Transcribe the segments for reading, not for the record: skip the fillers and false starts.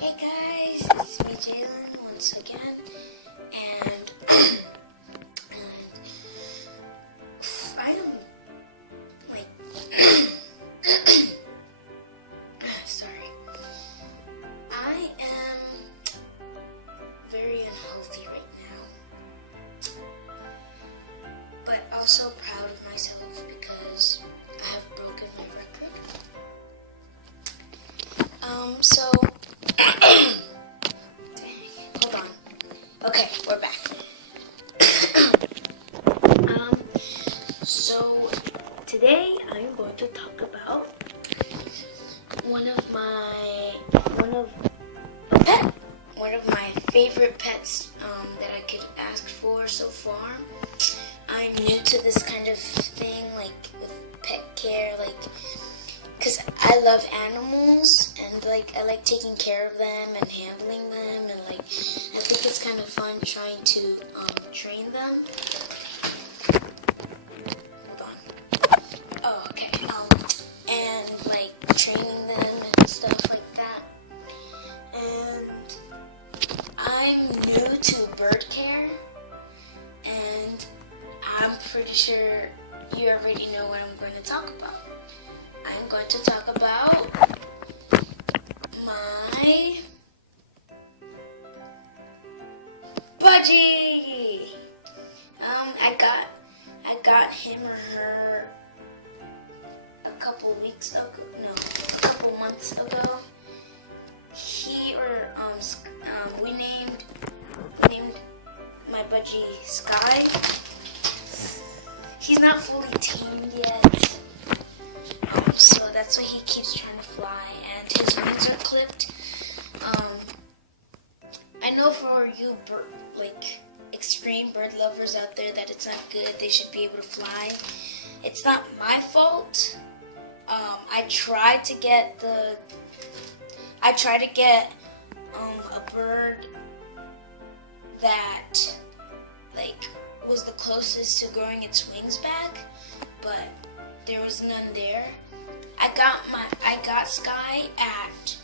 Hey guys, it's me Jalen once again, and I am like sorry. I am very unhealthy right now, but also proud of myself because I have broken my record. So hold on. Okay, we're back. So today I'm going to talk about one of my favorite pets that I could ask for so far. I'm new to this kind of thing, like with pet care, because I love animals and I like taking care of them and handling them, and I think it's kind of fun trying to train them. Hold on. Oh, okay. And training them and stuff like that. And I'm new to bird care, and I'm pretty sure you already know what I'm going to talk about. I'm going to talk about my budgie. I got him or her a couple months ago. We named my budgie Sky. He's not fully tamed yet. So that's why he keeps trying to fly, and his wings are clipped. I know for you extreme bird lovers out there that it's not good. They should be able to fly. It's not my fault. I tried to get a bird that was the closest to growing its wings back, but there was none there. I got Sky at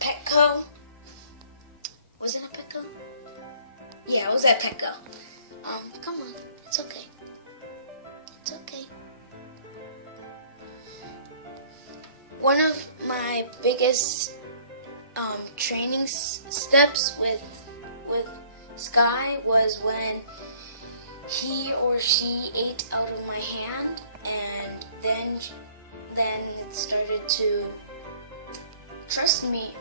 Petco. Was it at Petco? Yeah, it was at Petco. Come on, it's okay. It's okay. One of my biggest training steps with Sky was when he or she ate out of my hand, and then it started to trust me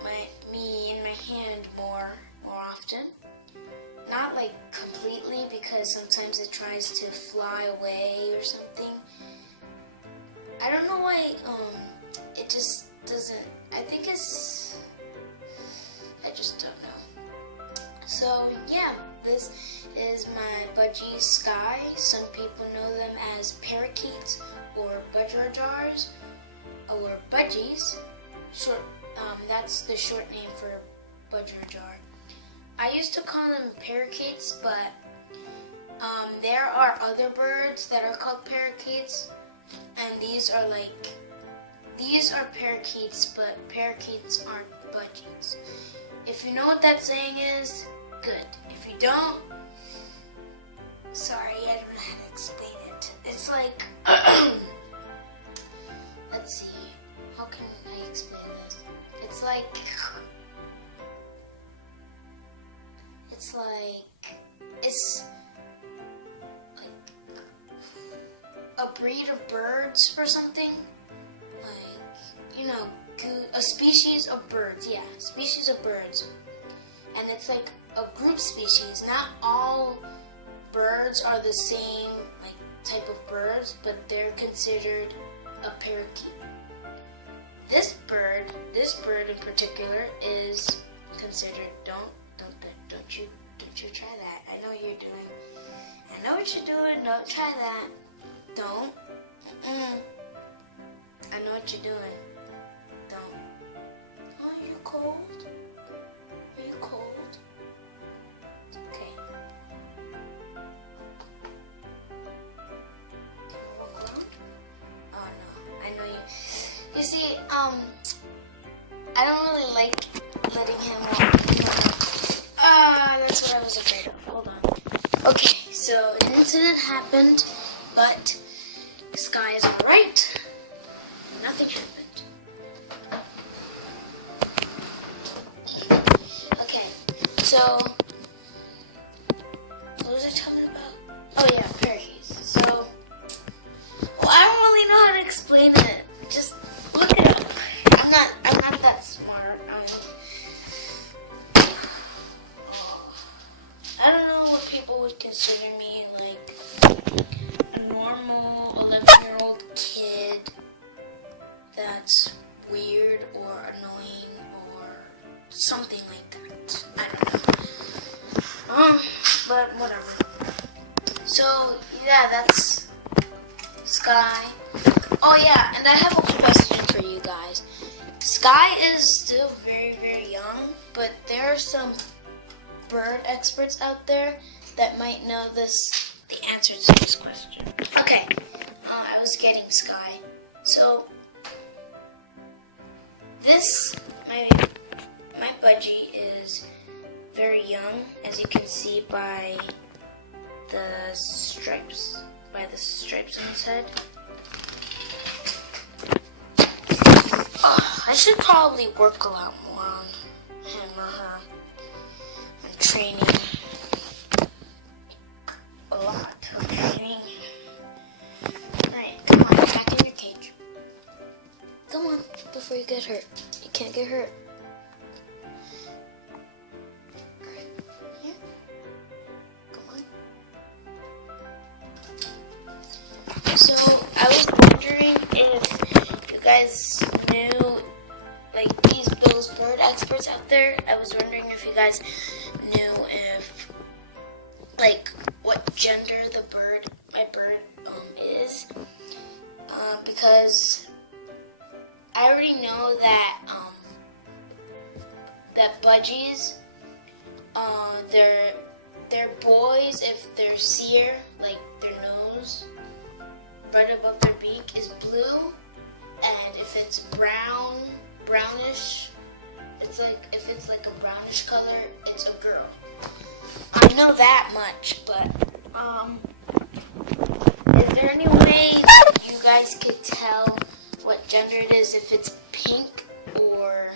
in my hand more often. Not completely, because sometimes it tries to fly away or something. I don't know why it just doesn't. I just don't know. So yeah, this is my budgie Sky. Some people know them as parakeets or budgers or budgies. That's the short name for budger. I used to call them parakeets, but there are other birds that are called parakeets, and these are parakeets, but parakeets aren't budgies. If you know what that saying is, good. If you don't, sorry, I don't know how to explain it. It's let's see, how can I explain this? It's a breed of birds or something. A species of birds. Yeah, species of birds. And it's a group species. Not all birds are the same type of birds, but they're considered a parakeet. This bird in particular is considered. Don't you try that. I know what you're doing. Don't try that. Don't. I know what you're doing. Don't. Oh, are you cold? Are you cold? Okay. Can you walk around? Oh no, I know you. You see, I don't really like letting him walk. That's what I was afraid of. Hold on. Okay, so an incident happened, but Sky is alright. Nothing happened. Okay, so what was I talking about? Oh yeah, parakeets. So, well, I don't really know how to explain it. Just look it up. I'm not that smart. I don't know what people would consider me, like a normal 11-year-old kid that's weird or annoying or something like that. I don't know. But whatever. So yeah, that's Sky. Oh yeah, and I have a question for you guys. Sky is still very, very young, but there are some bird experts out there that might know the answer to this question. Okay, I was getting Sky. So this, my budgie is very young, as you can see by the stripes on his head. I should probably work a lot more on him or her. I'm training a lot. Alright, come on, back in your cage. Come on, before you get hurt. You can't get hurt. Alright, here. Come on. So, I was wondering if you guys knew, like those bird experts out there, I was wondering if you guys knew if, like, what gender my bird is, because I already know that that budgies, they're boys if their cere, like their nose, right above their beak is blue, and if it's brownish, if it's like a brownish color, it's a girl. I know that much, but is there any way you guys could tell what gender it is, if it's pink, or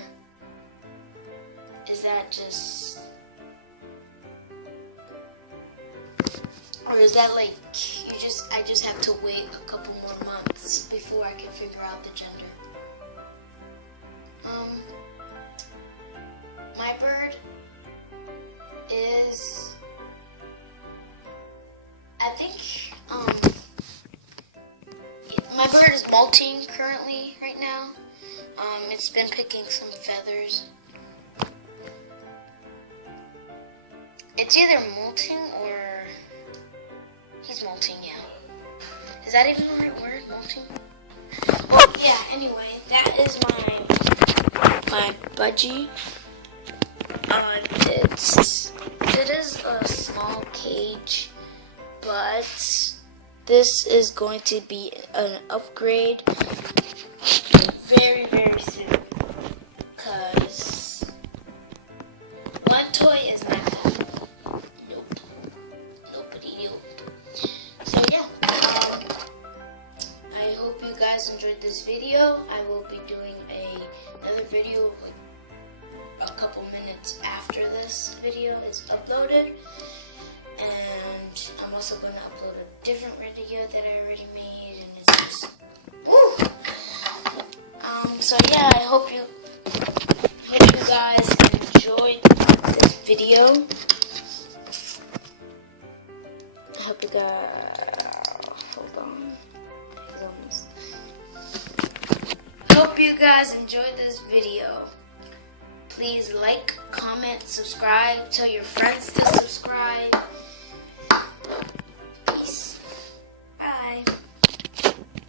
is that just, or is that like I just have to wait a couple more months before I can figure out the gender? My bird is, I think, my bird is molting currently right now. It's been picking some feathers. It's either molting or he's molting, yeah. Is that even the right word, molting? Well, yeah, anyway, that is my budgie. It is a small cage, but this is going to be an upgrade very, very soon, because one toy is not enough. Nope. Nobody knew. So yeah, I hope you guys enjoyed this video. I will be doing another video like a couple minutes after this video is uploaded, and I'm also going to upload a different video that I already made, and it's just so yeah, I hope you guys enjoyed this video. I hope you guys, hold on. I hope you guys enjoyed this video. Please like, comment, subscribe, tell your friends to subscribe.